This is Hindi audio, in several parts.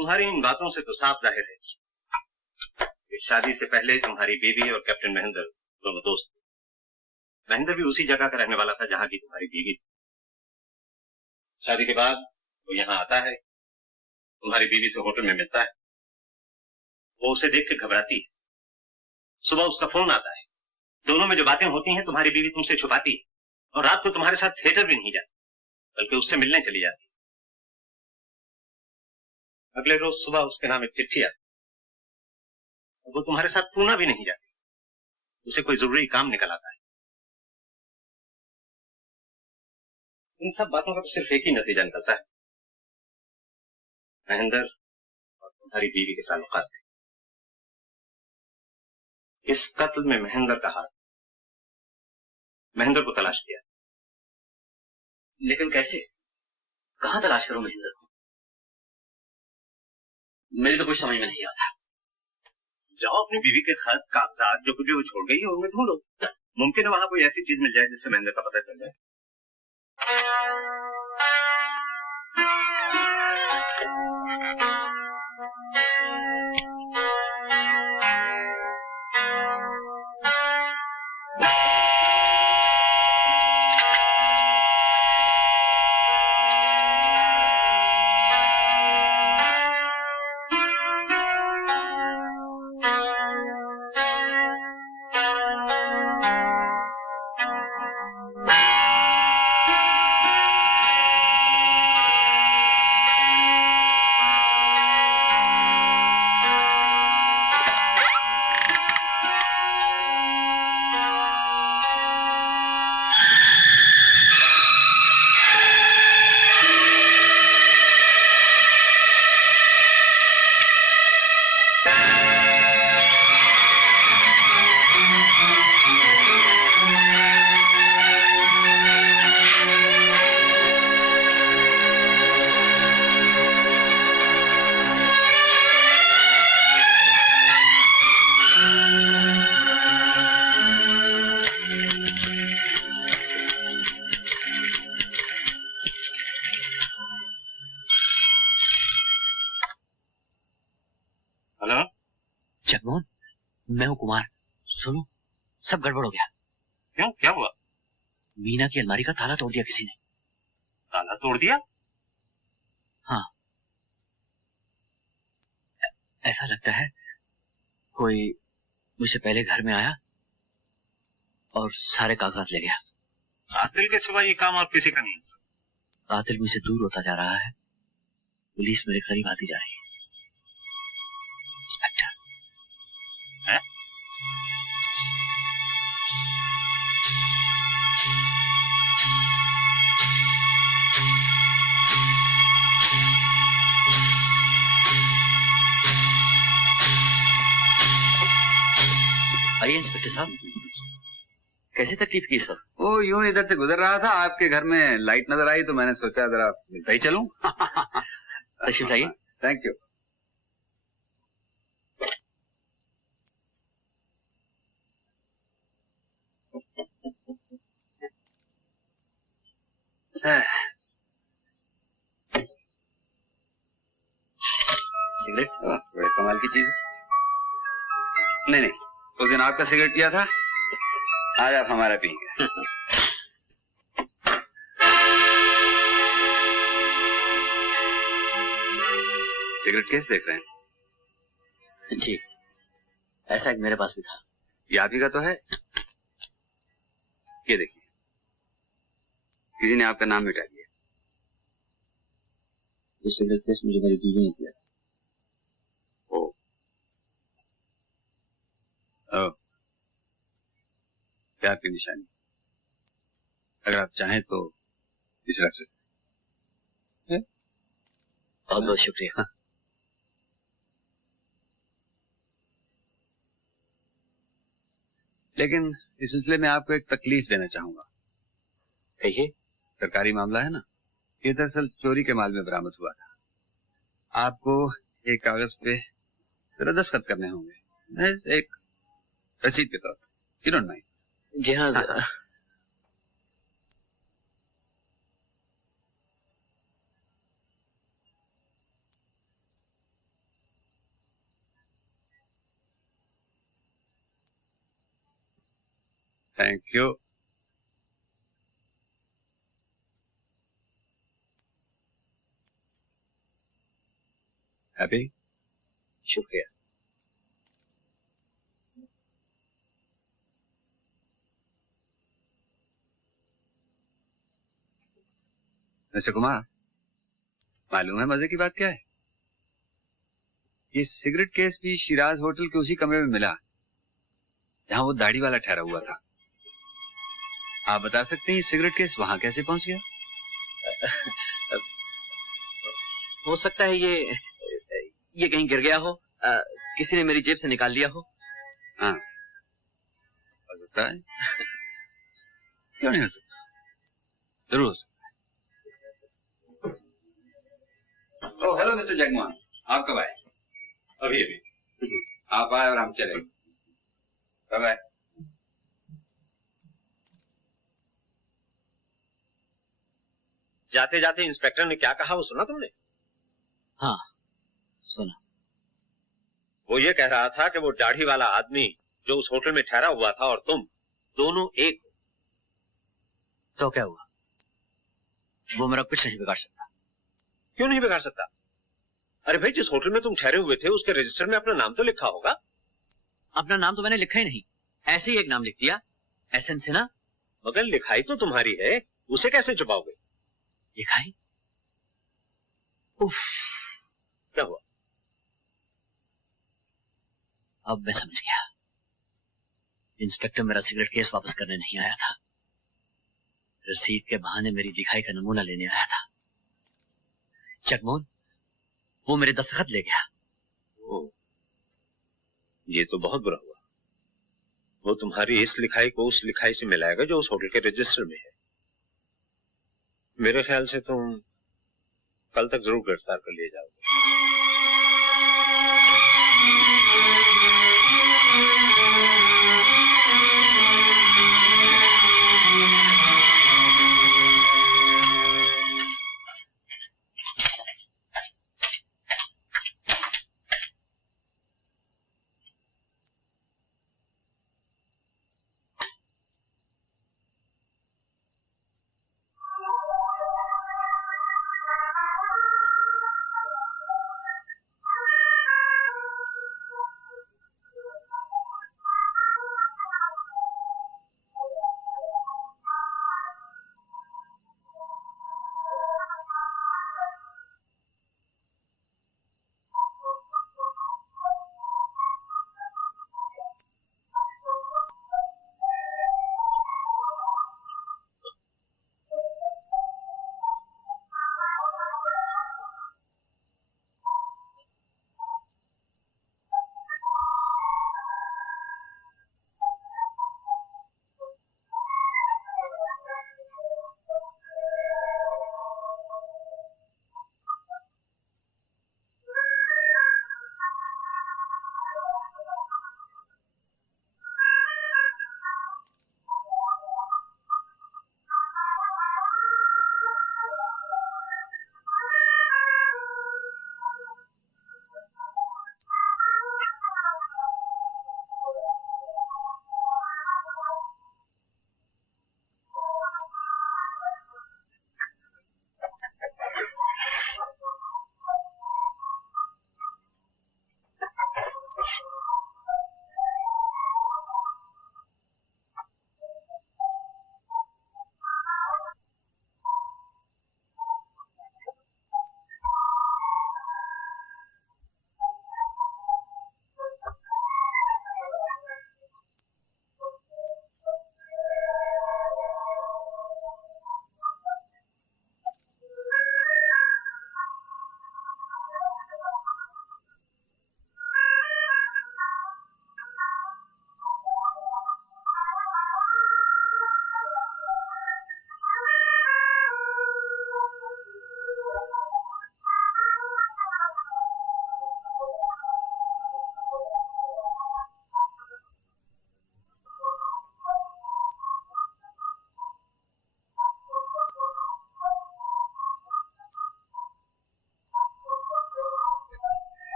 तुम्हारी इन बातों से तो साफ जाहिर है कि शादी से पहले तुम्हारी बीवी और कैप्टन महेंद्र दोनों दोस्त थे। महेंद्र भी उसी जगह का रहने वाला था जहां की तुम्हारी बीवी थी। शादी के बाद वो यहाँ आता है, तुम्हारी बीवी से होटल में मिलता है। वो उसे देख के घबराती है। सुबह उसका फोन आता है। दोनों में जो बातें होती हैं तुम्हारी बीवी तुमसे छुपाती है, और रात को तुम्हारे साथ थिएटर भी नहीं जाती बल्कि उससे मिलने चली जाती। अगले रोज सुबह उसके नाम एक चिट्ठी आती। वो तुम्हारे साथ पूना भी नहीं जाती, उसे कोई जरूरी काम निकल आता है। इन सब बातों का तो सिर्फ एक ही नतीजा निकलता है, महेंद्र और तुम्हारी बीवी के ताल्लुकात थे। इस कत्ल में महेंद्र का हाथ। महेंद्र को तलाश किया। लेकिन कैसे, कहां तलाश करूं महेंद्र को? मेरी तो कुछ समझ में नहीं आता। जाओ अपनी बीवी के खत कागजात जो कुछ भी वो छोड़ गई है उनमें ढूंढो। मुमकिन है वहां कोई ऐसी चीज मिल जाए जिससे महेंद्र का पता चल जाए। जगमोहन, मैं हूं कुमार। सुनो, सब गड़बड़ हो गया। क्यों, क्या हुआ? मीना की अलमारी का ताला तोड़ दिया किसी ने। ताला तोड़ दिया? हाँ, ऐसा लगता है कोई मुझसे पहले घर में आया और सारे कागजात ले गया। कातिल के सिवा ये काम और किसी का नहीं हो सकता। कातिल मुझसे दूर होता जा रहा है, पुलिस मेरे करीब आती जा रही है। इंस्पेक्टर है? आइए इंस्पेक्टर साहब, कैसे तकलीफ की सर? वो यूं इधर से गुजर रहा था, आपके घर में लाइट नजर आई तो मैंने सोचा जरा मिलता ही चलूं। तशरीफ लाइए। Thank you. सिगरेट? बड़े कमाल की चीज है। नहीं नहीं, उस दिन आपका सिगरेट पिया था, आज आप हमारा पिएंगे। सिगरेट केस देख रहे हैं? जी, ऐसा एक मेरे पास भी था। ये आप ही का तो है। ये देखिए, किसी ने आपका नाम मिटा दिया। ये सिगरेट केस मुझे मेरी बीवी ने दिया। प्यार की निशानी। अगर आप चाहें तो इसे रख सकते हैं। बहुत बहुत शुक्रिया। लेकिन इस सिलसिले में आपको एक तकलीफ देना चाहूंगा। कहिए। सरकारी मामला है ना, ये दरअसल चोरी के माल में बरामद हुआ था। आपको एक कागज पे जरा दस्तखत करने होंगे, एक रसीद के तौर पर। You don't mind? जी हाँ, हाँ। Thank you. हैप्पी? शुक्रिया। मिस्टर कुमार, मालूम है मजे की बात क्या है? ये सिगरेट केस भी शिराज होटल के उसी कमरे में मिला जहां वो दाढ़ी वाला ठहरा हुआ था। आप बता सकते हैं ये सिगरेट केस वहां कैसे पहुंच गया? हो सकता है ये कहीं गिर गया हो, किसी ने मेरी जेब से निकाल लिया हो। हाँ, हो सकता है। क्यों नहीं हो सकता? जरूर हो सकता। ओह हेलो मिस्टर जगमोहन, आप कब आए? अभी अभी। आप आए और हम चले। Bye bye. जाते जाते इंस्पेक्टर ने क्या कहा वो सुना तुमने? हाँ सुना। वो ये कह रहा था कि वो दाढ़ी वाला आदमी जो उस होटल में ठहरा हुआ था और तुम दोनों एक हो। तो क्या हुआ? वो मेरा कुछ नहीं बिगाड़ सकता। क्यों नहीं बिगाड़ सकता? अरे भाई, जिस होटल में तुम ठहरे हुए थे उसके रजिस्टर में अपना नाम तो लिखा होगा। अपना नाम तो मैंने लिखा ही नहीं, ऐसे ही एक नाम लिख दिया, एसएन सिन्हा। मगर लिखाई तो तुम्हारी है, उसे कैसे छुपाओगे? लिखाई? उफ, क्या हुआ? अब मैं समझ गया। इंस्पेक्टर मेरा सिगरेट केस वापस करने नहीं आया था, रसीद के बहाने मेरी लिखाई का नमूना लेने आया था। जगमोहन वो मेरे दस्तखत ले गया। ओ, ये तो बहुत बुरा हुआ। वो तुम्हारी इस लिखाई को उस लिखाई से मिलाएगा जो उस होटल के रजिस्टर में है। मेरे ख्याल से तुम कल तक जरूर गिरफ्तार कर लिए जाओगे।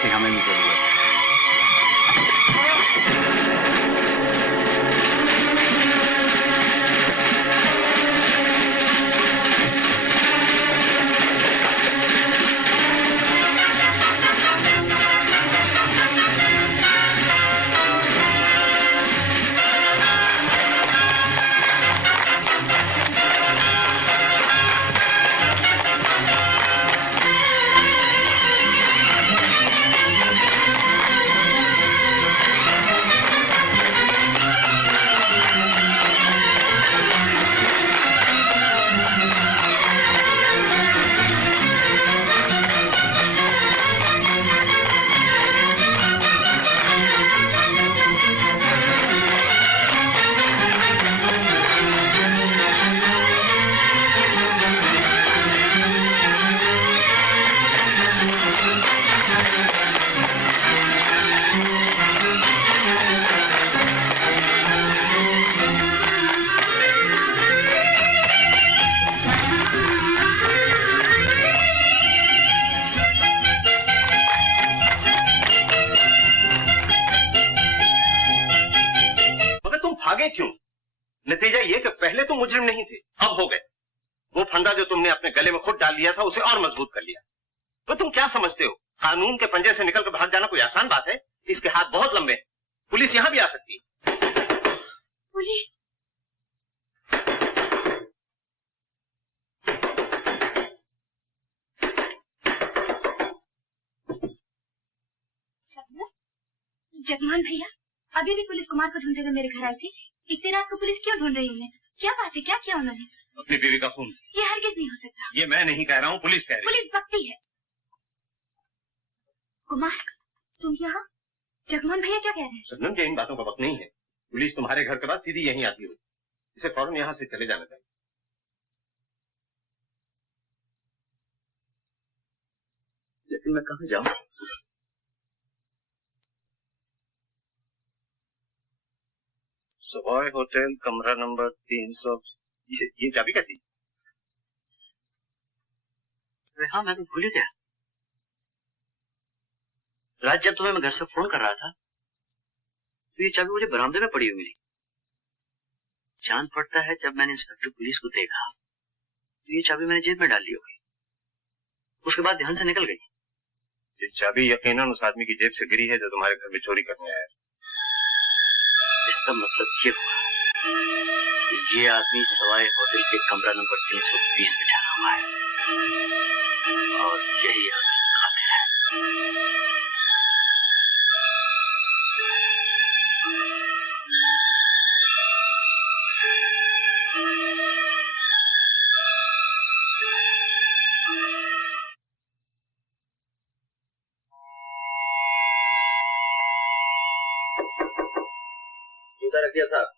जिसकी हमें भी जरूरत है। क्यों? नतीजा ये कि पहले तुम मुजरिम नहीं थे, अब हो गए। वो फंदा जो तुमने अपने गले में खुद डाल लिया था उसे और मजबूत कर लिया। तो तुम क्या समझते हो, कानून के पंजे से निकल कर भाग जाना कोई आसान बात है? इसके हाथ बहुत लंबे हैं, पुलिस यहां भी आ सकती है। पुलिस? जगमान भैया अभी भी पुलिस कुमार को ढूंढते हुए मेरे घर आई थी। इतनी रात को पुलिस क्यों ढूंढ रही है उन्हें? क्या बात है, क्या किया उन्होंने? अपनी बीवी का खून। ये हरगिज नहीं हो सकता। ये मैं नहीं कह रहा हूँ, पुलिस कह रही है। पुलिस बकती है। कुमार तुम यहाँ? जगमोहन भैया क्या कह रहे हैं? शबनम जी, इन बातों का वक्त नहीं है। पुलिस तुम्हारे घर के बाद सीधी यहीं आती हो, इसे फौरन यहाँ से चले जाना चाहिए। लेकिन मैं कहाँ जाऊँ? सवाई होटल, कमरा नंबर 300। ये चाबी कैसी? हाँ, मैं तो भूल ही गया। रात जब तुम्हें मैं घर से फोन कर रहा था तो ये चाबी मुझे बरामदे में पड़ी हुई मिली। जान पड़ता है जब मैंने इंस्पेक्टर पुलिस को देखा तो ये चाबी मैंने जेब में डाल ली होगी। उसके बाद ध्यान से निकल गई। ये चाबी यकीनन उस आदमी की जेब से गिरी है जो तुम्हारे घर में चोरी करने आया है। इसका मतलब ये हुआ कि ये आदमी सवाई होटल के कमरा नंबर 320 में ठहरा हुआ है और यही आदमी कातिल है। रख दिया साहब।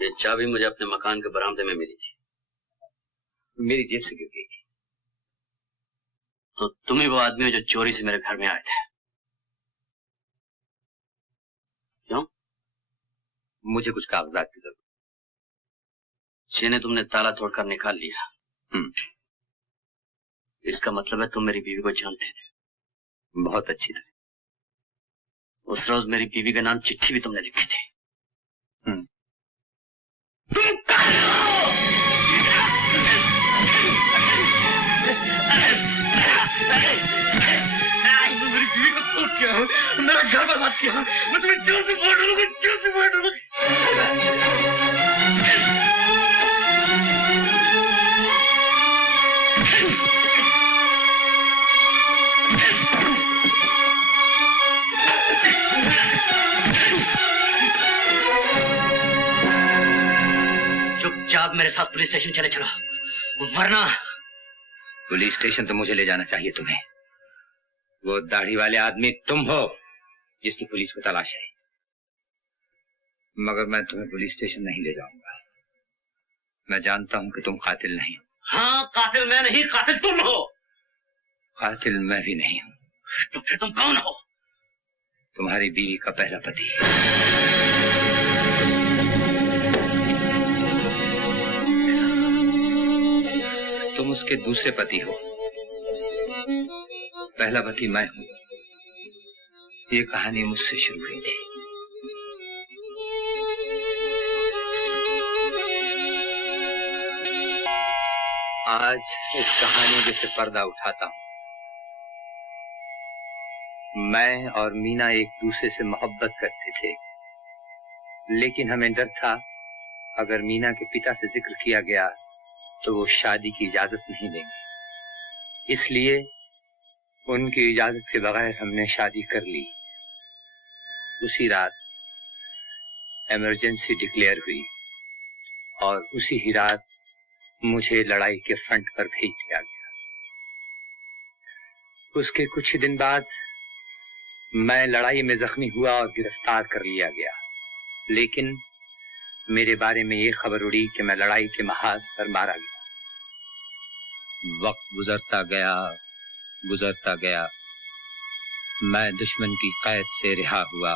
ये चाबी मुझे अपने मकान के बरामदे में मिली थी, मेरी जेब से गिर गई थी। तो तुम ही वो आदमी हो जो चोरी से मेरे घर में आए थे। क्यों? मुझे कुछ कागजात की जरूरत। जिन्हें तुमने ताला तोड़कर निकाल लिया। इसका मतलब है तुम मेरी बीवी को जानते थे। बहुत अच्छी तरह। उस रोज मेरी बीवी का नाम चिट्ठी भी तुमने लिखी थी। मेरा घर बर्बाद किया। मैं तुम्हें जेल से बाहर डालूंगा, जेल से बाहर डालूंगा। चुपचाप मेरे साथ पुलिस स्टेशन चले चलो, वरना पुलिस स्टेशन तो मुझे ले जाना चाहिए तुम्हें। वो दाढ़ी वाले आदमी तुम हो जिसकी पुलिस को तलाश है, मगर मैं तुम्हें पुलिस स्टेशन नहीं ले जाऊंगा। मैं जानता हूं कि तुम कातिल नहीं हो। हाँ, कातिल मैं नहीं, कातिल तुम हो। कातिल मैं भी नहीं हूं। तो फिर तुम कौन हो? तुम्हारी बीवी का पहला पति। तुम उसके दूसरे पति हो। पहला पति मैं हूं। ये कहानी मुझसे शुरू हुई थी। आज इस कहानी के से पर्दा उठाता हूं। मैं और मीना एक दूसरे से मोहब्बत करते थे, लेकिन हमें डर था अगर मीना के पिता से जिक्र किया गया तो वो शादी की इजाजत नहीं देंगे। इसलिए उनकी इजाजत के बगैर हमने शादी कर ली। उसी रात इमरजेंसी डिक्लेयर हुई और उसी ही रात मुझे लड़ाई के फ्रंट पर भेज दिया गया। उसके कुछ ही दिन बाद मैं लड़ाई में जख्मी हुआ और गिरफ्तार कर लिया गया, लेकिन मेरे बारे में ये खबर उड़ी कि मैं लड़ाई के महाज पर मारा गया। वक्त गुजरता गया, मैं दुश्मन की कैद से रिहा हुआ।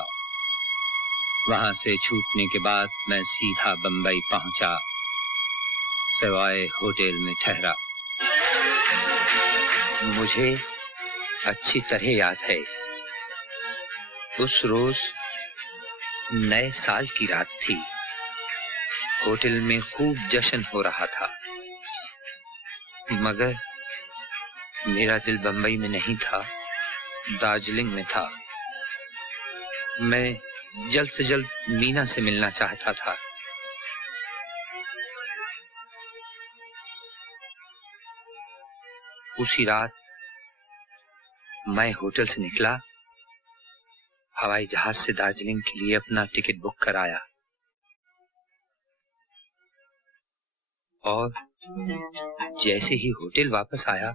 वहां से छूटने के बाद मैं सीधा बंबई पहुंचा, सवाए होटल में ठहरा। मुझे अच्छी तरह याद है, उस रोज नए साल की रात थी। होटल में खूब जश्न हो रहा था, मगर मेरा दिल बंबई में नहीं था, दार्जिलिंग में था। मैं जल्द से जल्द मीना से मिलना चाहता था। उसी रात मैं होटल से निकला, हवाई जहाज से दार्जिलिंग के लिए अपना टिकट बुक कराया और जैसे ही होटल वापस आया,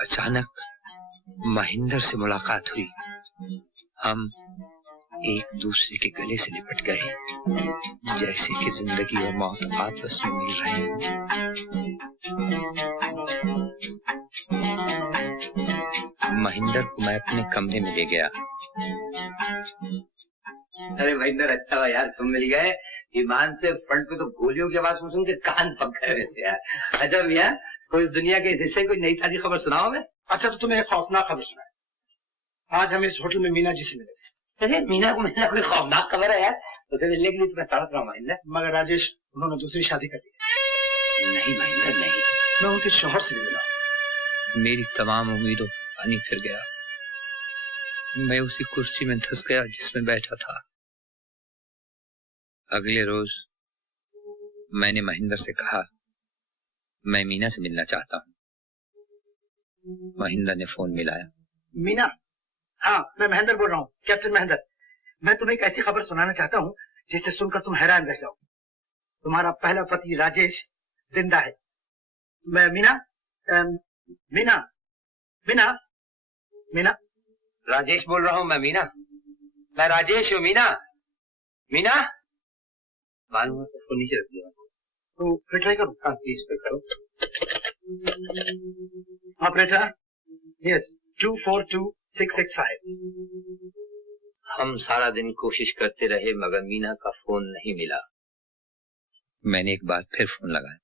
अचानक महेंद्र से मुलाकात हुई। हम एक दूसरे के गले से लिपट गए, जैसे कि जिंदगी और मौत आपस में मिल रहे हैं। महेंद्र को मैं अपने कमरे में ले गया। अरे महेंद्र, अच्छा हुआ यार तुम मिल गए। ईमान से फ्रंट पे तो गोलियों की आवाज सुन के कान पक गए वैसे यार। अच्छा मियां, कोई इस दुनिया के इस हिस्से कोई नई ताजी खबर सुनाओ मैं। अच्छा तो तुम्हें एक खौफनाक खबर सुनाए। आज हम इस होटल में मीना जी से मिले। अरे मीना को मिलना कोई खौफनाक खबर है यार? उसे मिलने के लिए तुम्हें तड़प रहा हूं महेंद्र। मगर राजेश, उन्होंने दूसरी शादी कर ली। नहीं महेंद्र नहीं, मैं उनके शौहर से भी मिला। मेरी तमाम उम्मीदों पर पानी फिर गया। मैं उसी कुर्सी में धंस गया जिसमें बैठा था। अगले रोज मैंने महेंद्र से कहा, मैं मीना से मिलना चाहता हूं। महेंद्र ने फोन मिलाया। मीना? हाँ, मैं महेंद्र बोल रहा हूँ, कैप्टन महेंद्र। मैं तुम्हें एक ऐसी खबर सुनाना चाहता हूँ जिसे सुनकर तुम हैरान रह जाओ। तुम्हारा पहला पति राजेश जिंदा है। मैं मीना राजेश बोल रहा हूँ मैं। मीना, मैं राजेश हूँ। मीना मालूम है, उसको नीचे रख दिया। तो फिर ट्राई करो। हाँ प्लीज पे करो। Operator, yes 242665। हम सारा दिन कोशिश करते रहे, मगर मीना का फोन नहीं मिला। मैंने एक बार फिर फोन लगाया।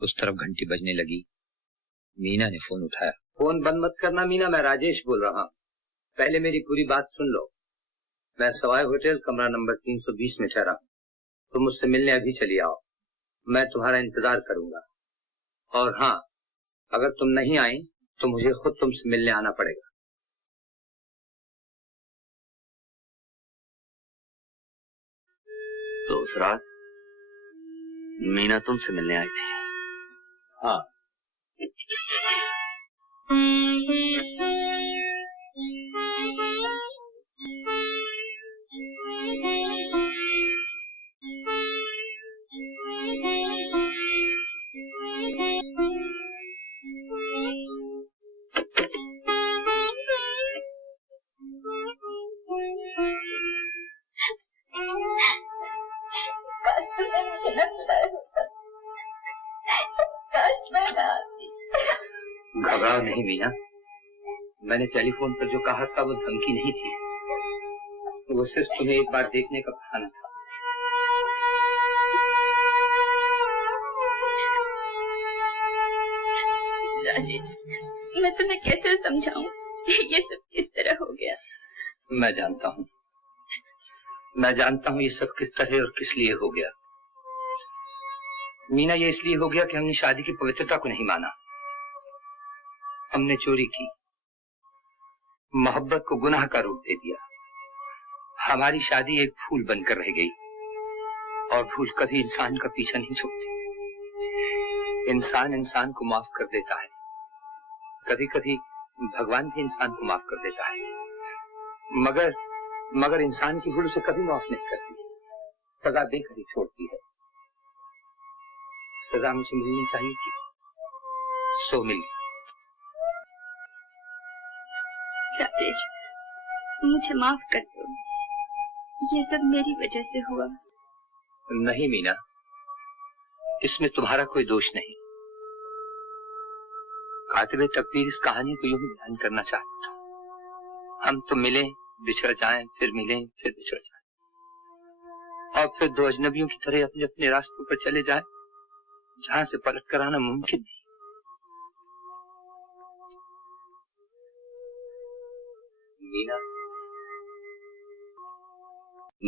उस तरफ घंटी बजने लगी। मीना ने फोन उठाया। फोन बंद मत करना मीना, मैं राजेश बोल रहा हूँ। पहले मेरी पूरी बात सुन लो। मैं सवाई होटल कमरा नंबर 320 में ठहरा हूँ। तुम मुझसे मिलने अभी चली आओ, मैं तुम्हारा इंतजार करूंगा। और हाँ, अगर तुम नहीं आई तो मुझे खुद तुमसे मिलने आना पड़ेगा। तो उस रात मीना तुमसे मिलने आई थी? हाँ। घबराओ नहीं मीना, मैंने टेलीफोन पर जो कहा था वो धमकी नहीं थी, वो सिर्फ तुम्हें एक बार देखने का बहाना था। राजेश, मैं तुम्हें कैसे समझाऊं, ये सब किस तरह हो गया? मैं जानता हूँ ये सब किस तरह और किस लिए हो गया। मीना, ये इसलिए हो गया कि हमने शादी की पवित्रता को नहीं माना। हमने चोरी की, मोहब्बत को गुनाह का रूप दे दिया। हमारी शादी एक भूल बनकर रह गई, और भूल कभी इंसान का पीछा नहीं छोड़ती। इंसान इंसान को माफ कर देता है, कभी कभी भगवान भी इंसान को माफ कर देता है, मगर इंसान की भूल उसे कभी माफ नहीं करती, सजा देकर ही छोड़ती है। सजा मुझे मिलनी चाहिए थी, सो मिल गई। राजेश, मुझे माफ कर दो, ये सब मेरी वजह से हुआ। नहीं मीना, इसमें तुम्हारा कोई दोष नहीं। कातिबे तकदीर इस कहानी को यूं ही बयान करना चाहता था। हम तो मिलें, बिछड़ जाएं, फिर मिलें, फिर बिछड़ जाएं, और फिर दो अजनबियों की तरह अपने अपने रास्तों पर चले जाएं, जहां से पलट कर आना मुमकिन नहीं। मीना,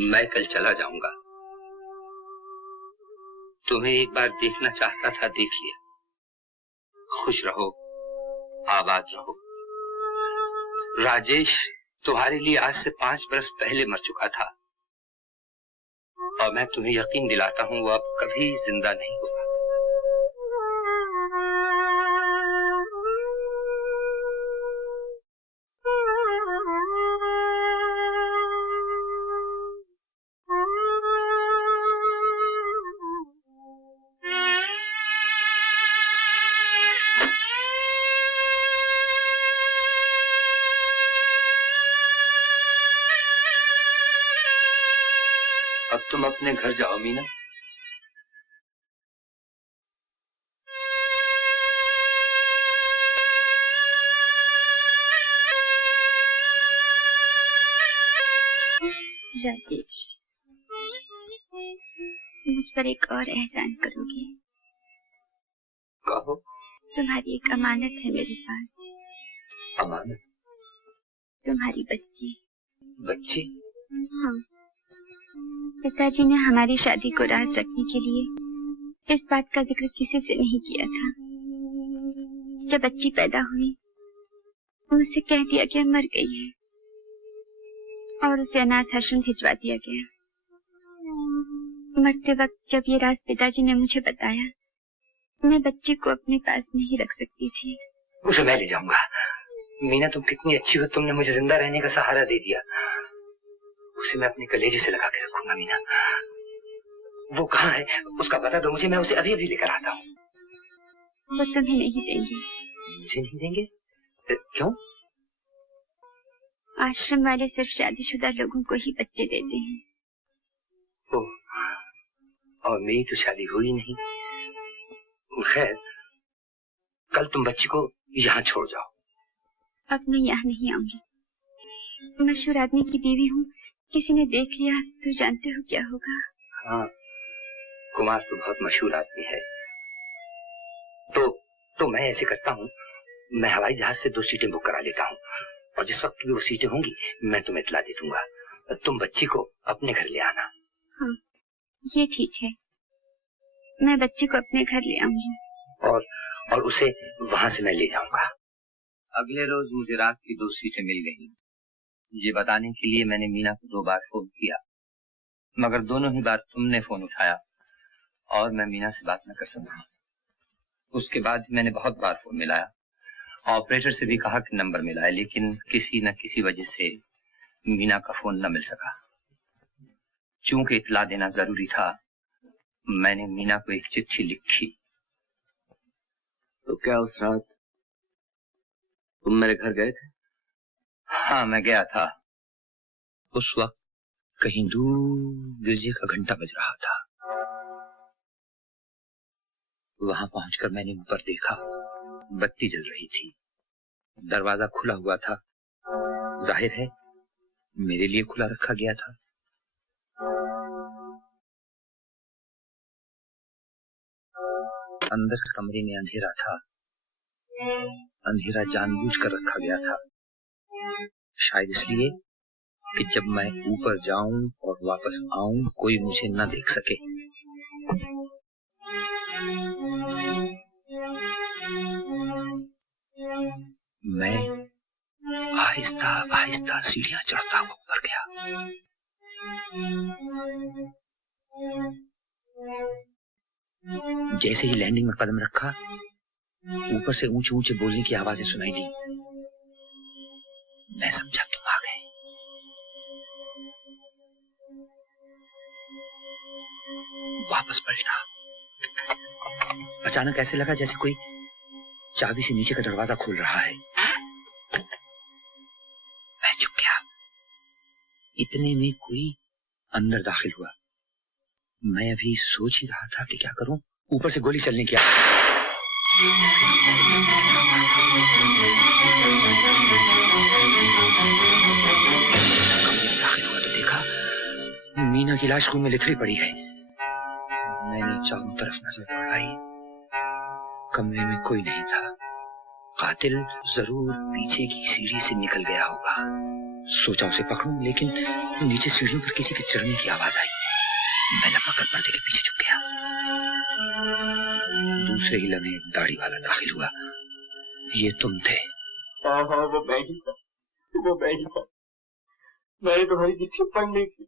मैं कल चला जाऊंगा। तुम्हें एक बार देखना चाहता था, देख लिया। खुश रहो, आबाद रहो। राजेश तुम्हारे लिए आज से 5 बरस पहले मर चुका था, और मैं तुम्हें यकीन दिलाता हूं वो अब कभी जिंदा नहीं होगा। अब तुम अपने घर जाओ मीना। राजेश, मुझ पर एक और एहसान करोगे? कहो। तुम्हारी एक अमानत है मेरे पास। अमानत? तुम्हारी बच्ची। बच्ची? हाँ, पिताजी ने हमारी शादी को राज रखने के लिए इस बात का जिक्र किसी से नहीं किया था। जब बच्ची पैदा हुई, उसे कह दिया कि मर गई है, और उसे अनाथ आश्रम भिजवा दिया गया। मरते वक्त जब ये राज पिताजी ने मुझे बताया, मैं बच्ची को अपने पास नहीं रख सकती थी। उसे मैं ले जाऊंगा। मीना, तुम कितनी अच्छी हो, तुमने मुझे जिंदा रहने का सहारा दे दिया। उसे मैं अपने कलेजे से लगा के रखूंगा। मीना, वो कहाँ है, उसका पता दो मुझे, मैं उसे अभी अभी लेकर आता हूँ। वो तुम्हें नहीं देंगे। मुझे नहीं देंगे? क्यों? आश्रम वाले सिर्फ शादीशुदा लोगों को ही बच्चे देते हैं। ओह, और मेरी तो शादी हुई नहीं। खैर, कल तुम बच्ची को यहाँ छोड़ जाओ। अब मैं यहाँ नहीं आऊंगी। मशहूर आदमी की बीवी हूँ, किसी ने देख लिया तो जानते हो क्या होगा। हाँ, कुमार तो बहुत मशहूर आदमी है। तो मैं ऐसे करता हूँ, मैं हवाई जहाज से 2 सीटें बुक करा लेता हूँ, और जिस वक्त भी वो सीटें होंगी मैं तुम्हें इत्तला दे दूंगा। तुम बच्ची को अपने घर ले आना। हाँ, ये ठीक है। मैं बच्ची को अपने घर ले आऊंगी, और उसे वहां से मैं ले जाऊंगा। अगले रोज मुझे रात की 2 सीटें मिल गई। ये बताने के लिए मैंने मीना को 2 बार फोन किया, मगर दोनों ही बार तुमने फोन उठाया और मैं मीना से बात न कर सका। उसके बाद मैंने बहुत बार फोन मिलाया, ऑपरेटर से भी कहा कि नंबर मिला है, लेकिन किसी न किसी वजह से मीना का फोन न मिल सका। चूंकि इत्तला देना जरूरी था, मैंने मीना को एक चिट्ठी लिखी। तो क्या उस रात तुम मेरे घर गए थे? हाँ, मैं गया था। उस वक्त कहीं दूर गिरजे का घंटा बज रहा था। वहां पहुंचकर मैंने ऊपर देखा, बत्ती जल रही थी। दरवाजा खुला हुआ था, जाहिर है मेरे लिए खुला रखा गया था। अंदर कमरे में अंधेरा था, अंधेरा जानबूझकर रखा गया था, शायद इसलिए कि जब मैं ऊपर जाऊं और वापस आऊं कोई मुझे न देख सके। मैं आहिस्ता आहिस्ता सीढ़ियां चढ़ता हुआ ऊपर गया। जैसे ही लैंडिंग में कदम रखा, ऊपर से ऊंचे ऊंचे बोलने की आवाजें सुनाई दी। मैं समझा तुम आ गए। वापस पलटा। अचानक ऐसे लगा जैसे कोई चाबी से नीचे का दरवाजा खोल रहा है। मैं चुप गया। इतने में कोई अंदर दाखिल हुआ। मैं अभी सोच ही रहा था कि क्या करूं, ऊपर से गोली चलने की दाखिल हुआ तो देखा मीना की लाश खून में लिथड़ी पड़ी है। मैंने चारों तरफ नजर दौड़ाई, कमरे में कोई नहीं था। कातिल जरूर पीछे की सीढ़ी से निकल गया होगा। सोचा उसे पकड़ूं, लेकिन नीचे सीढ़ियों पर किसी के चढ़ने की आवाज आई। मैं लपक कर पर्दे के पीछे छुप गया। दूसरे ही लम्हे दाढ़ी वाला दाखिल हुआ। ये तुम थे? हाँ, वो मैं ही था। मैंने तुम्हारी चिट्ठी पढ़ ली थी।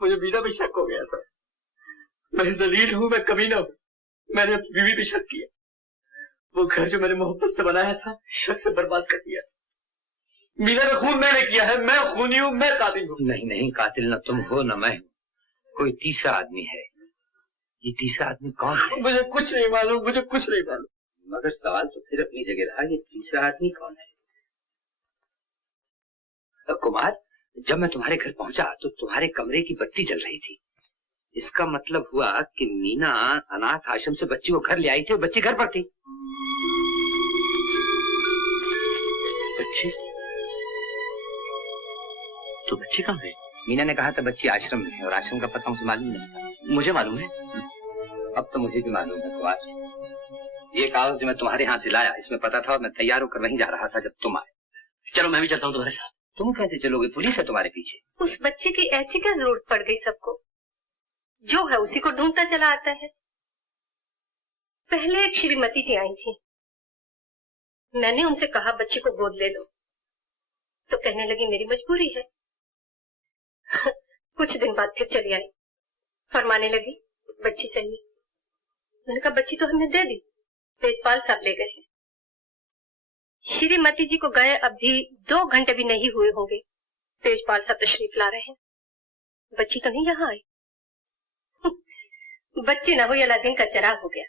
मुझे मीना पे शक हो गया था। मैं जलील हूँ, मैं कमीना हूँ। मैंने अपनी बीवी पे शक किया। वो घर जो मैंने मोहब्बत से बनाया था, शक से बर्बाद कर दिया। मीना का खून मैंने किया है। मैं खूनी हूँ, मैं कातिल हूँ। नहीं, कातिल न तुम हो न मैं हूँ। कोई तीसरा आदमी है। ये तीसरा आदमी कौन है? मुझे कुछ नहीं मालूम। मगर सवाल तो फिर अपनी जगह रहा, ये तीसरा आदमी कौन है? कुमार, जब मैं तुम्हारे घर पहुंचा तो तुम्हारे कमरे की बत्ती जल रही थी। इसका मतलब हुआ कि मीना अनाथ आश्रम से बच्ची को घर ले आई थी और बच्ची घर पर थी। बच्ची? तो बच्ची कहाँ है? मीना ने कहा था बच्ची आश्रम में है, और आश्रम का पता मुझे मालूम नहीं था। मुझे मालूम है। अब तो मुझे भी मालूम है कुमार। ये कागज जो मैं तुम्हारे यहाँ से लाया, इसमें पता था और मैं तैयार होकर वहीं जा रहा था जब तुम आए। चलो मैं भी चलता हूँ तुम्हारे साथ। तुम कैसे चलोगे? पुलिस है तुम्हारे पीछे। उस बच्चे की ऐसी क्या जरूरत पड़ गई सबको? जो है उसी को ढूंढता चला आता है। पहले एक श्रीमती जी आई थी। मैंने उनसे कहा बच्ची को गोद ले लो, तो कहने लगी मेरी मजबूरी है। कुछ दिन बाद फिर चली आई, फरमाने लगी बच्ची चाहिए। मैंने कहा बच्ची तो हमने दे दी, तेजपाल साहब ले गए हैं। श्रीमती जी को गए अभी 2 घंटे भी नहीं हुए होंगे, तेजपाल साहब तशरीफ ला रहे हैं। बच्ची तो नहीं यहाँ आई। बच्ची ना हुई अलादीन का चराग हो गया।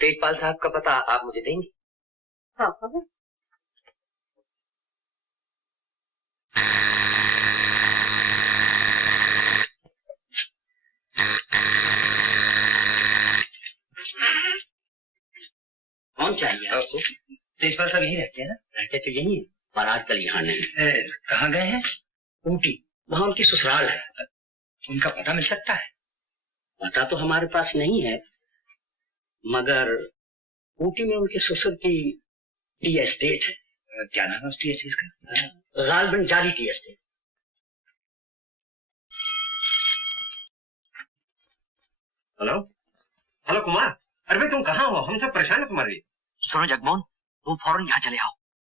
तेजपाल साहब का पता आप मुझे देंगे? हाँ। कौन चाहिए आपको? तेजपाल साहब यही रहते हैं ना? रहते तो यही है, पर आजकल यहाँ नहीं। कहाँ गए हैं? ऊटी, वहाँ उनकी ससुराल है। उनका पता मिल सकता है? पता तो हमारे पास नहीं है, मगर ऊटी में उनके ससुर की टी एस्टेट है। क्या नाम है उस टी एस्टेट का? गालबन जाली टी एस्टेट। हेलो कुमार, अरे भाई तुम कहाँ हो? हम सब परेशान है तुम्हारे लिए। सुनो जगमोहन, तुम फौरन यहाँ चले आओ।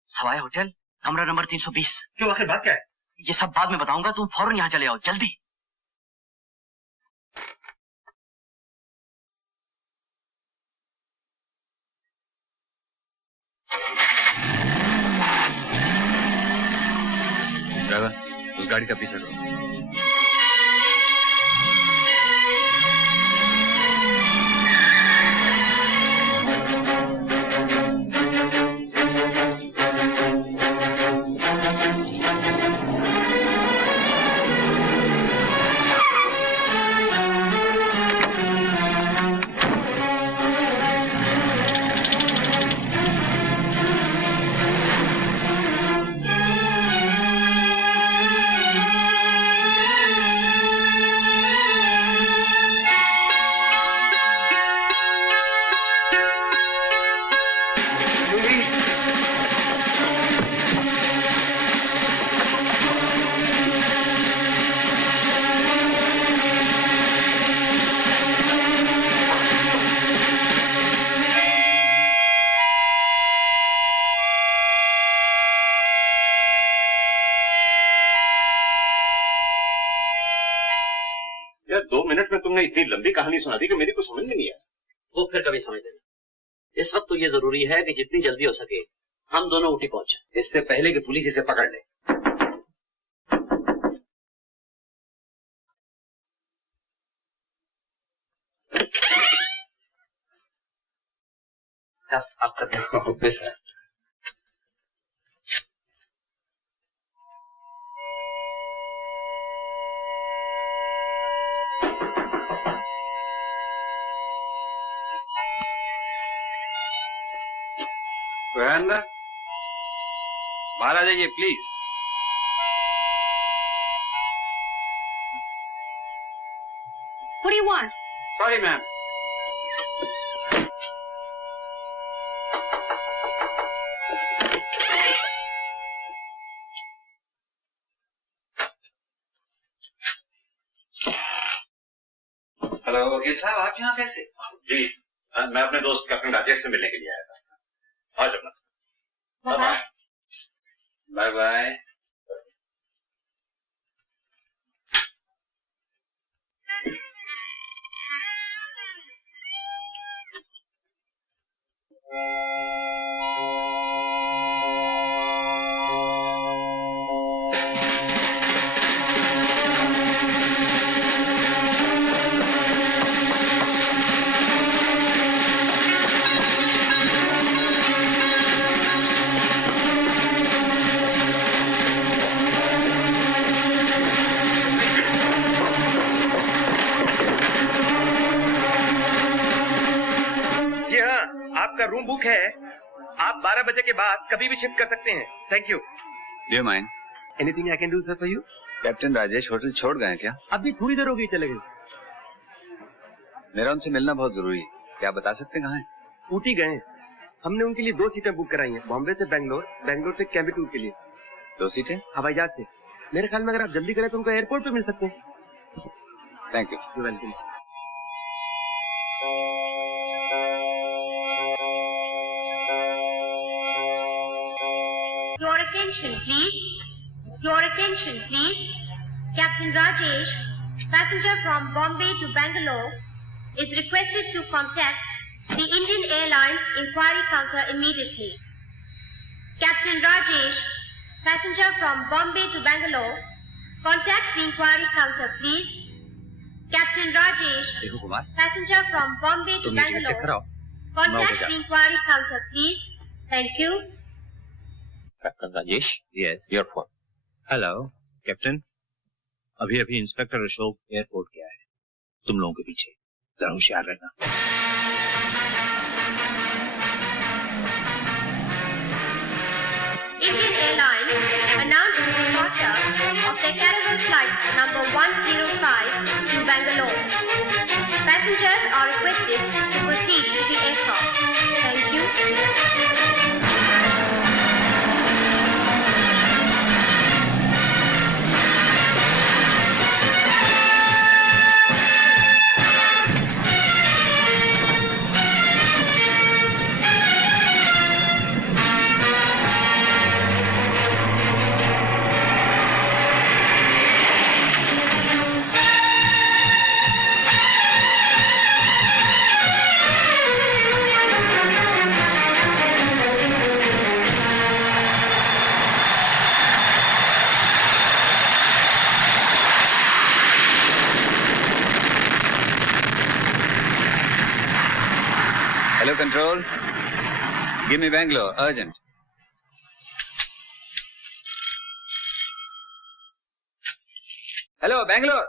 सवाई होटल, कमरा नंबर 320। क्यों, आखिर बात क्या है? ये सब बाद में बताऊंगा, तुम फौरन यहाँ चले आओ, जल्दी। ड्राइवर, उस गाड़ी का पीछा करो। 2 मिनट में तुमने इतनी लंबी कहानी सुना दी कि मेरी कुछ समझ में नहीं आया। वो फिर कभी समझ लेना। इस वक्त तो ये जरूरी है कि जितनी जल्दी हो सके हम दोनों ऊटी पहुंचे, इससे पहले कि पुलिस इसे पकड़ ले। साहब आप कर दो। अंदर बाहर आ जाइए please. What do you want? Sorry ma'am. Hello वकील साहब, आप यहाँ कैसे? जी मैं अपने दोस्त कैप्टन राजेश से मिलने के लिए आया था। आज अपना बाय बाय बाय। आपका रूम बुक है। आप 12 बजे के बाद कभी भी शिफ्ट कर सकते हैं। Thank you. Do you mind? Anything I can do sir for you? Captain Rajesh hotel छोड़ गए क्या? अभी थोड़ी देर हो गई चले गए। मेरा उनसे मिलना बहुत जरूरी है, क्या आप बता सकते हैं कहाँ है? ऊटी गए। हमने उनके लिए 2 सीटें बुक कराई हैं, बॉम्बे से बैंगलोर, बैंगलोर से कैम्बटूर के लिए। 2 सीटें? हवाई जहाज से। मेरे ख्याल में अगर आप जल्दी करें तो उनको एयरपोर्ट पे मिल सकते हैं। Thank you. You welcome. Your attention, please. Your attention, please. Captain Rajesh, passenger from Bombay to Bangalore, is requested to contact the Indian Airlines inquiry counter immediately. Captain Rajesh, passenger from Bombay to Bangalore, contact the inquiry counter, please. Captain Rajesh, passenger from Bombay to Bangalore, contact the inquiry counter, please. Thank you. Captain Rajesh, yes your phone. Hello captain, अभी अभी इंस्पेक्टर अशोक एयरपोर्ट गया है, तुम लोगों के पीछे, जरा होशियार रहना। Indian Airlines announced the departure of their caravan flight number 105 to Bangalore. Passengers are requested to proceed to the aircraft. Thank you. Hello control, give me Bangalore urgent. Hello Bangalore,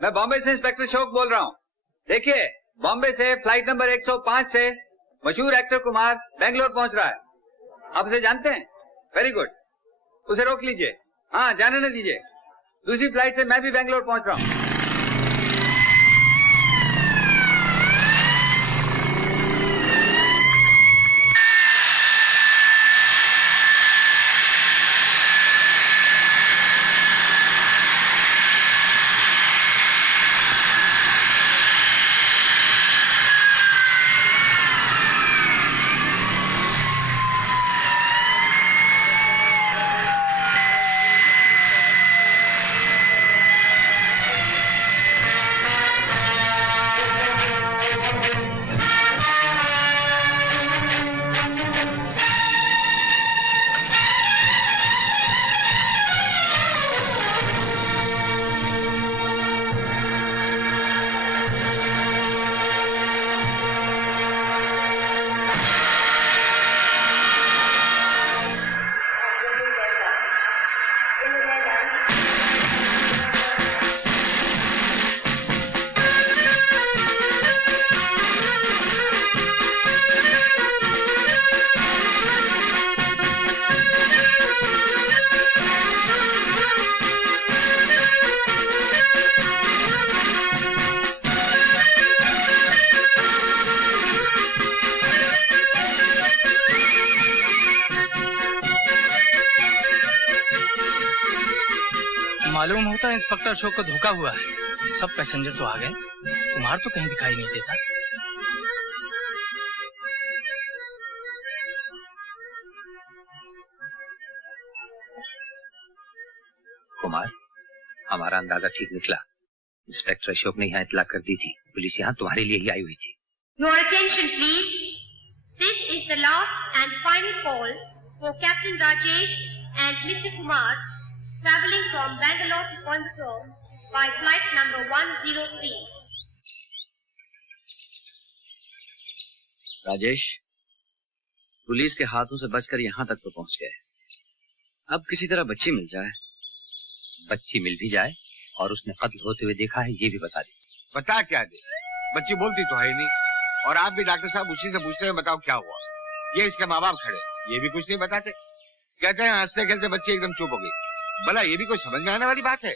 मैं बॉम्बे से इंस्पेक्टर अशोक बोल रहा हूँ। देखिए, बॉम्बे से फ्लाइट नंबर 105 से मशहूर एक्टर कुमार बैंगलोर पहुंच रहा है। आप उसे जानते हैं? वेरी गुड, उसे रोक लीजिए। हाँ, जाने न दीजिए। दूसरी फ्लाइट से मैं भी बैंगलोर पहुंच रहा हूँ। मालूम होता है इंस्पेक्टर अशोक को धोखा हुआ है। सब पैसेंजर तो आ गए, कुमार तो कहीं दिखाई नहीं देता। कुमार, हमारा अंदाजा ठीक निकला। इंस्पेक्टर अशोक ने यहाँ इतला कर दी थी। पुलिस यहाँ तुम्हारे लिए ही आई हुई थी। Your attention, please. This is the last and final call for Captain Rajesh and Mr. Kumar traveling from Bangalore to Coimbatore by flight number 103. Rajesh, police के हाथों से बचकर यहाँ तक तो पहुँच गए। अब किसी तरह बच्ची मिल जाए। बच्ची मिल भी जाए और उसने कत्ल होते हुए देखा है, ये भी बता दे। बता क्या दे? बच्ची बोलती तो है ही नहीं। और आप भी डॉक्टर साहब उसी से पूछते हैं बताओ क्या हुआ। ये इसके माँ बाप खड़े, ये भी कुछ नहीं बताते। कहते हैं हंसते खेलते बच्ची एकदम चुप हो गई। भला ये भी कोई समझ में आने वाली बात है?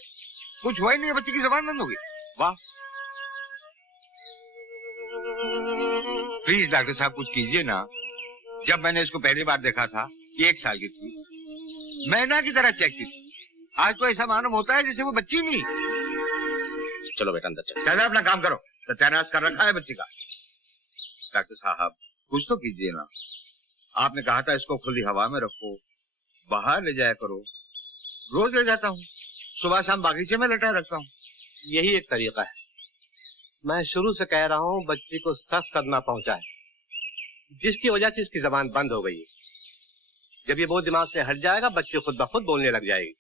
कुछ हुआ ही नहीं, बच्ची की जुबान बंद हो गई। वाह, प्लीज डॉक्टर साहब कुछ कीजिए ना। जब मैंने इसको पहली बार देखा था, ये 1 साल की थी, मैना की तरह चेक की थी। आज तो ऐसा मालूम होता है जैसे वो बच्ची नहीं। चलो बेटा अंदर चलो। चलो अपना काम करो, सत्यानाश कर रखा है बच्ची का। डॉक्टर साहब कुछ तो कीजिए ना। आपने कहा था इसको खुली हवा में रखो, बाहर ले जाया करो। रोज ले जाता हूँ, सुबह शाम बागीचे में लटा रखता हूँ। यही एक तरीका है। मैं शुरू से कह रहा हूँ बच्ची को सख्त सदमा पहुंचाए, जिसकी वजह से इसकी जबान बंद हो गई। जब ये बोझ दिमाग से हट जाएगा, बच्ची खुद ब खुद बोलने लग जाएगी।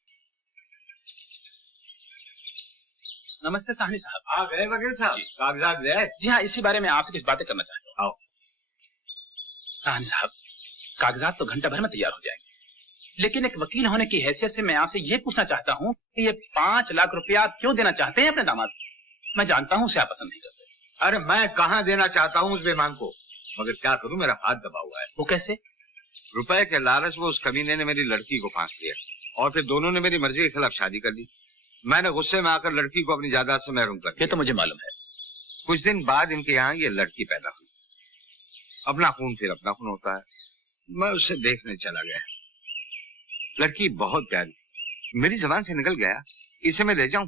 नमस्ते साहनी साहब। आ गए वकील साहब, कागजात ले आए? जी हाँ, इसी बारे में आपसे कुछ बातें करना चाहता हूँ। आओ साहनी साहब, कागजात तो घंटा भर में तैयार हो जाएंगे, लेकिन एक वकील होने की हैसियत से मैं आपसे ये पूछना चाहता हूँ कि ये 5 लाख रुपया आप क्यों देना चाहते हैं अपने दामाद को? मैं जानता हूँ उसे आप पसंद नहीं करते। अरे मैं कहाँ देना चाहता हूँ उस बेईमान को, मगर क्या करूँ, मेरा हाथ दबा हुआ है। वो कैसे? रुपए के लालच में उस कमीने ने मेरी लड़की को फांस लिया और फिर दोनों ने मेरी मर्जी के खिलाफ शादी कर ली। मैंने गुस्से में आकर लड़की को अपनी जायदाद से महरूम कर दिया। ये तो मुझे मालूम है। कुछ दिन बाद इनके यहाँ ये लड़की पैदा हुई। अपना खून फिर अपना खून होता है। मैं उसे देखने चला गया। लड़की बहुत प्यारी थी, मेरी जबान से निकल गया इसे मैं ले जाऊं।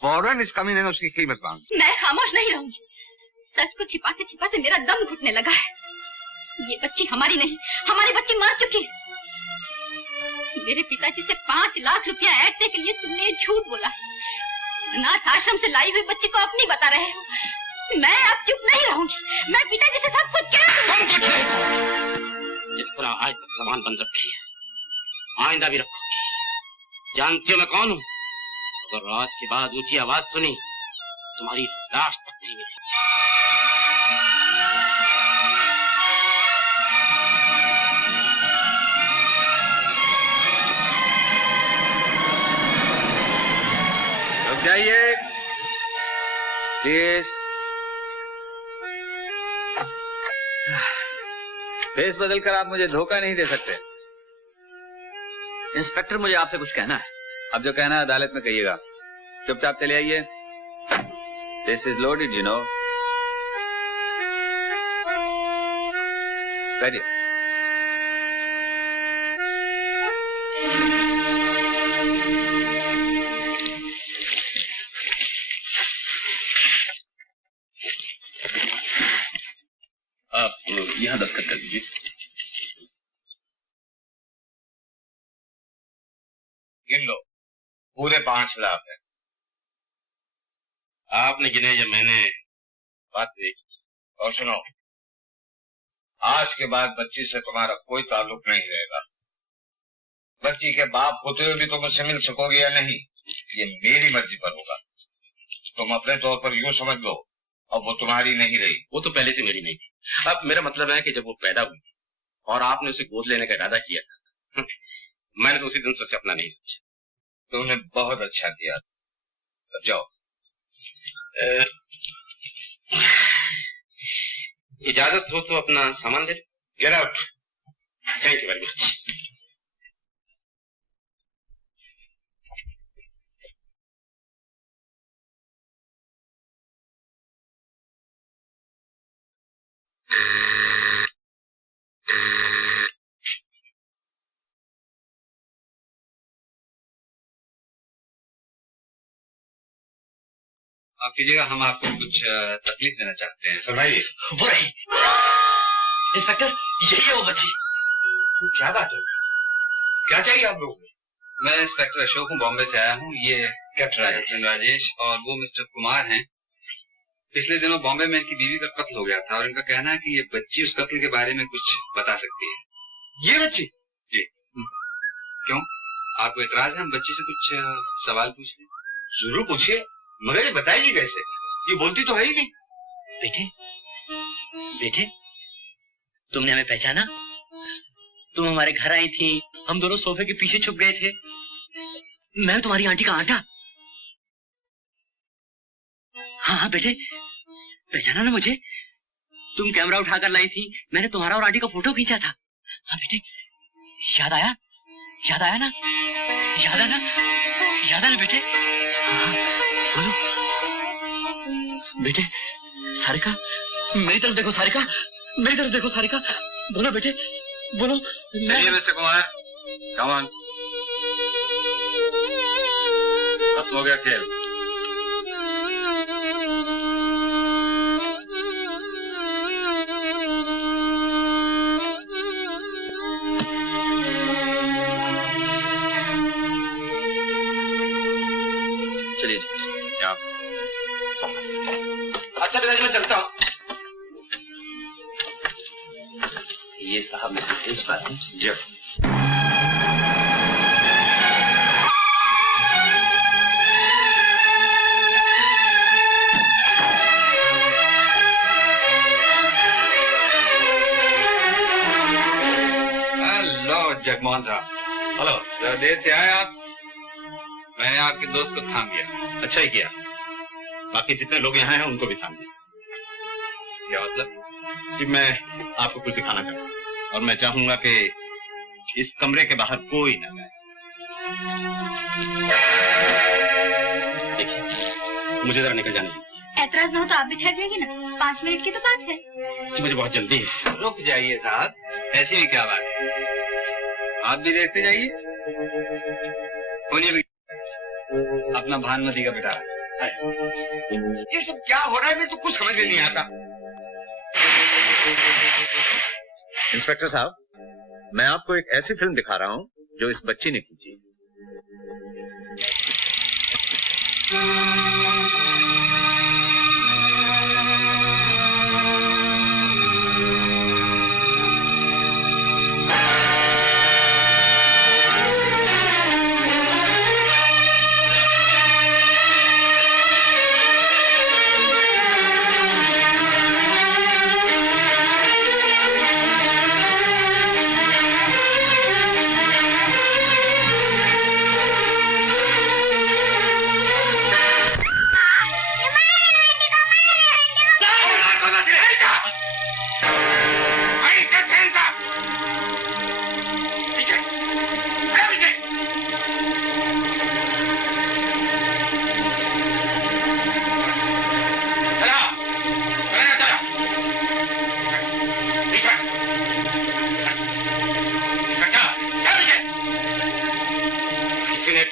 फौरन इस कमीने ने उसकी कीमत मांगी। मैं खामोश नहीं रहूंगी। सच को छिपाते छिपाते मेरा दम घुटने लगा है। ये बच्ची हमारी नहीं, हमारी बच्ची मर चुकी है। मेरे पिताजी से 5 लाख रुपया ऐंठने के लिए तुमने झूठ बोला। अनाथ आश्रम से लाई हुई बच्ची को अपनी बता रहे हो। मैं अब चुप नहीं रहूंगी। मैं पिताजी से सब कुछ कह दूंगी। जिस तरह आज तक सामान बंद रखी है, आइंदा भी रखोगी। जानती हो मैं कौन हूँ? अगर आज के बाद ऊंची आवाज सुनी, तुम्हारी लाश तक नहीं मिलेगी। रुक जाइए प्लीज। फेस बदलकर आप मुझे धोखा नहीं दे सकते। इंस्पेक्टर, मुझे आपसे कुछ कहना है। अब जो कहना है अदालत में कहिएगा। चुपचाप चले आइए। This is loaded you know. बैठिए। आप यहाँ दस्तखत कर दीजिए। गिन लो, पूरे 5 लाख है। आपने गिने या मैंने? बात देखी। और सुनो, आज के बाद बच्ची से तुम्हारा कोई ताल्लुक नहीं रहेगा। बच्ची के बाप होते हुए भी तुम मुझसे मिल सकोगे या नहीं, ये मेरी मर्जी पर होगा। तुम अपने तौर पर यूं समझ लो, अब वो तुम्हारी नहीं रही। वो तो पहले से मेरी नहीं थी। अब मेरा मतलब है कि जब वो पैदा हुई और आपने उसे गोद लेने का इरादा किया था, मैंने तो उसी दिन से उसे अपना नहीं सोचा। तुमने बहुत अच्छा किया। अब जाओ। इजाजत हो तो अपना सामान ले। Get out. Thank you very much. आप कीजिएगा, हम आपको कुछ तकलीफ देना चाहते हैं। फरमाइए। वो रही इंस्पेक्टर, यही है वो बच्ची। क्या बात है, क्या चाहिए आप लोगों को? मैं इंस्पेक्टर अशोक हूँ, बॉम्बे से आया हूँ। ये कैप्टन राजेश और वो मिस्टर कुमार हैं। पिछले दिनों बॉम्बे में इनकी बीवी का कत्ल हो गया था और इनका कहना है कि ये बच्ची उस कत्ल के बारे में कुछ बता सकती है। ये बच्ची? जी। क्यों, आपको इतराज है हम बच्ची से कुछ सवाल पूछ लें? जरूर पूछिए, मगर ये बताइए कैसे, ये बोलती तो है ही नहीं। बेटे, तुमने हमें पहचाना? तुम हमारे घर आई थी, हम दोनों सोफे के पीछे छुप गए थे। मैं तुम्हारी आंटी का आटा। हाँ बेटे, पहचाना ना मुझे? तुम कैमरा उठाकर लाई थी, मैंने तुम्हारा और आंटी का फोटो खींचा था। हाँ बेटे, याद आया? याद आया ना? याद आया ना? याद आया ना बेटे? हाँ, बोलो बेटे। सारिका, मेरी तरफ देखो सारिका, मेरी तरफ देखो सारिका। बोलो बेटे, बोलो। चलिए मिस्टर कुमार, कम ऑन। खत्म हो गया खेल। चलिए अच्छा पिताजी, मैं चलता हूँ। ये साहब मिस्टर हिल्स पर हैं। जी। हेलो जगमोहन साहब। हेलो। जरा देर से आए आप, मैंने आपके दोस्त को थाम दिया। अच्छा ही किया, बाकी जितने लोग यहाँ हैं उनको भी थाम दिया। क्या मतलब? कि मैं आपको कुछ दिखाना चाहता हूँ और मैं चाहूंगा कि इस कमरे के बाहर कोई न जाए। देखिए, मुझे जरा निकल जाने दीजिए। ऐतराज न हो तो आप भी ठहर जाएंगे ना, 5 मिनट की तो बात है। कि मुझे बहुत जल्दी है। रुक जाइए साहब, ऐसी भी क्या बात है, आप भी देखते जाइए। बोलिए अपना भानुमति का बेटा। ये सब क्या हो रहा है, मेरे तो कुछ समझ में नहीं आता। इंस्पेक्टर साहब, मैं आपको एक ऐसी फिल्म दिखा रहा हूँ जो इस बच्ची ने खींची।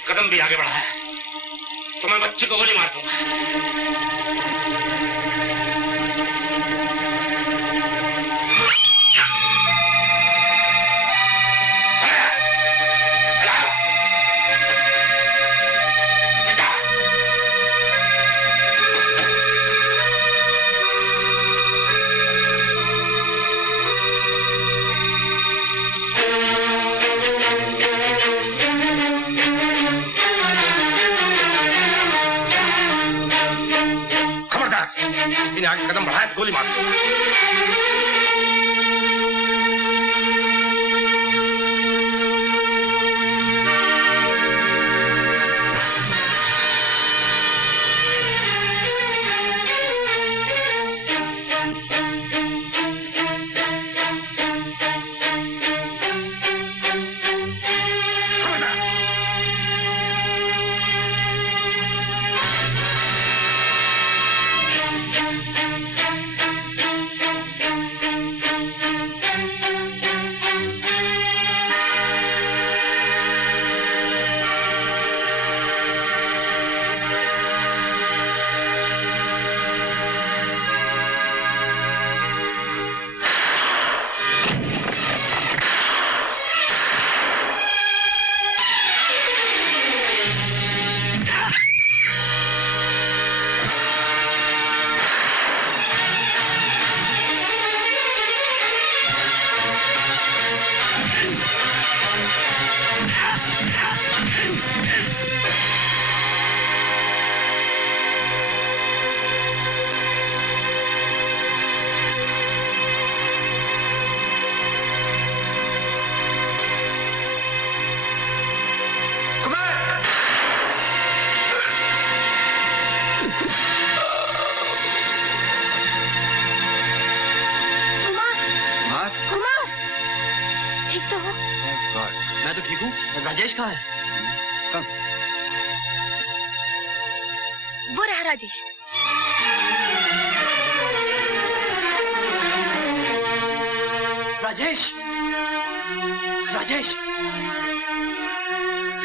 कदम भी आगे बढ़ाया तो मैं बच्ची को गोली मार दूंगा। किसी ने आगे कदम बढ़ाया तो गोली मार दूंगा। शिखू, राजेश कहाँ है? वो रहा राजेश। राजेश, राजेश,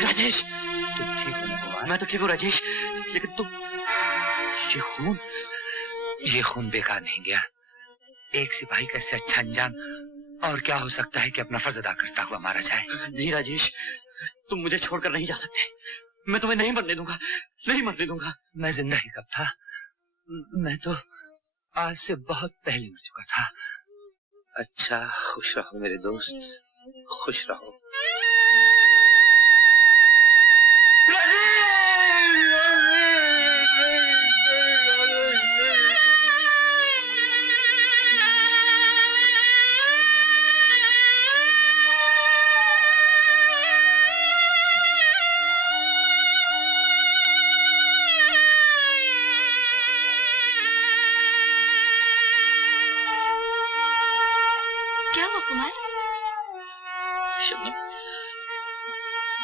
राजेश, तुम ठीक हो ना? मैं तो ठीक हूँ राजेश, लेकिन तुम ये खून बेकार नहीं गया। एक सिपाही का इससे अच्छा अंजाम और क्या हो सकता है कि अपना फर्ज अदा करता हुआ मारा जाए। नहीं राजेश, तुम मुझे छोड़कर नहीं जा सकते। मैं तुम्हें नहीं मरने दूंगा, नहीं मरने दूंगा। मैं जिंदा ही कब था? मैं तो आज से बहुत पहले मर चुका था। अच्छा, खुश रहो मेरे दोस्त, खुश रहो।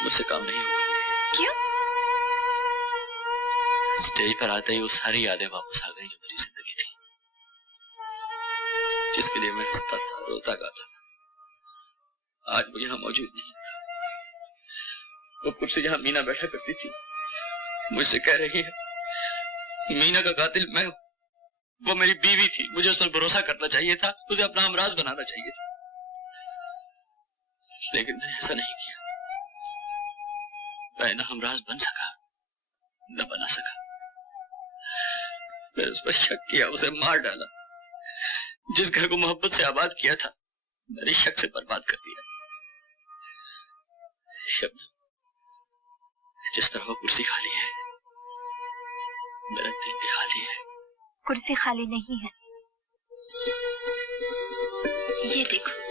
मुझसे काम नहीं होगा। क्यों? स्टेज पर आते ही वो सारी यादें वापस आ गई जो मेरी जिंदगी थी, जिसके लिए मैं हंसता था, रोता गाता था। आज वो यहाँ मौजूद नहीं। वो कुर्सी जहाँ मीना बैठा करती थी, मुझसे कह रही है मीना का कातिल मैं हूं। वो मेरी बीवी थी, मुझे उस पर भरोसा करना चाहिए था, उसे अपना हमराज बनाना चाहिए था, लेकिन मैंने ऐसा नहीं किया। मैं न हमराज बन सका, न बना सका। मैंने उस पर शक किया, उसे मार डाला। जिस घर को मोहब्बत से आबाद किया था, मैंने शक से बर्बाद कर दिया। शबनम, जिस तरह वो कुर्सी खाली है, मेरा दिल भी खाली है। कुर्सी खाली नहीं है, ये देखो।